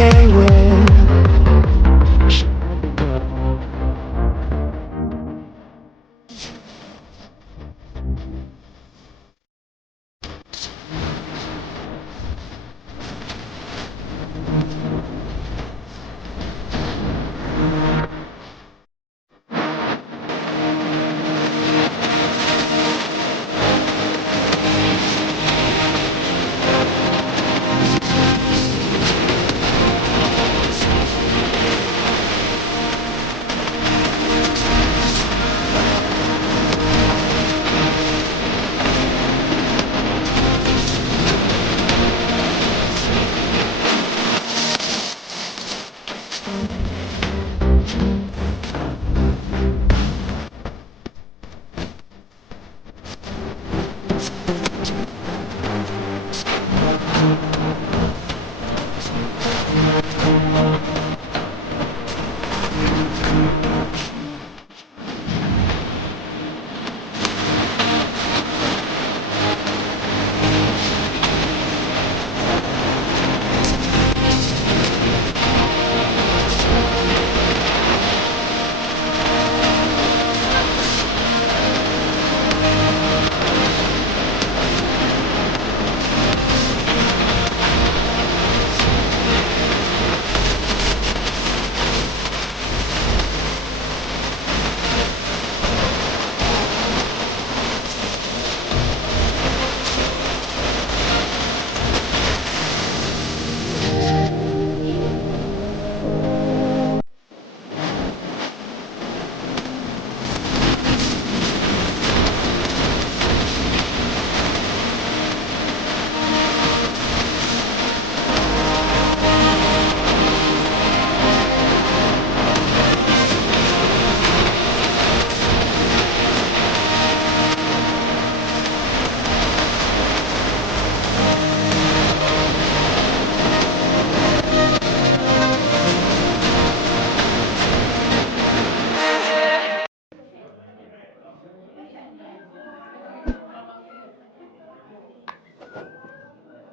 can't win.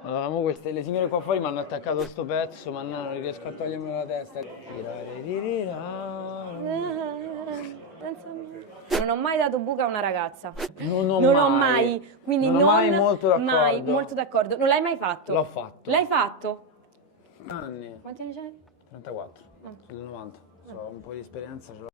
Allora, mo le signore qua fuori mi hanno attaccato sto pezzo, ma no, non riesco a togliermelo dalla testa. Non ho mai dato buca a una ragazza. Non ho mai. Quindi non ho mai molto d'accordo. Mai molto d'accordo. Non l'hai mai fatto? L'ho fatto. L'hai fatto? Anni. Quanti anni c'hai? 34. Sul 90. So, un po' di esperienza ce l'ho.